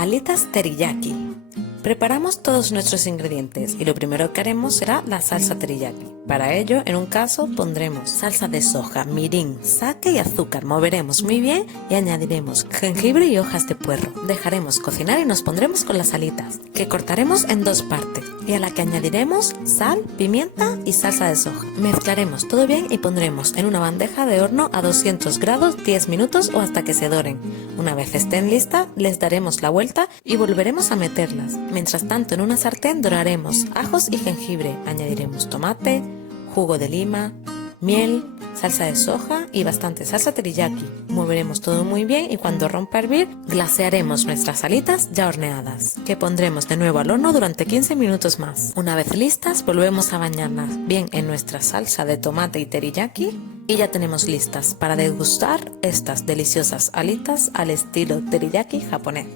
Alitas teriyaki. Preparamos todos nuestros ingredientes y lo primero que haremos será la salsa teriyaki. Para ello, en un caso, pondremos salsa de soja, mirin, sake y azúcar. Moveremos muy bien y añadiremos jengibre y hojas de puerro. Dejaremos cocinar y nos pondremos con las alitas, que cortaremos en dos partes y a la que añadiremos sal, pimienta y salsa de soja. Mezclaremos todo bien y pondremos en una bandeja de horno a 200 grados 10 minutos o hasta que se doren. Una vez estén listas, les daremos la vuelta y volveremos a meterlas. Mientras tanto, en una sartén doraremos ajos y jengibre, añadiremos tomate, jugo de lima, miel, salsa de soja y bastante salsa teriyaki. Moveremos todo muy bien y cuando rompa a hervir, glasearemos nuestras alitas ya horneadas, que pondremos de nuevo al horno durante 15 minutos más. Una vez listas, volvemos a bañarlas bien en nuestra salsa de tomate y teriyaki y ya tenemos listas para degustar estas deliciosas alitas al estilo teriyaki japonés.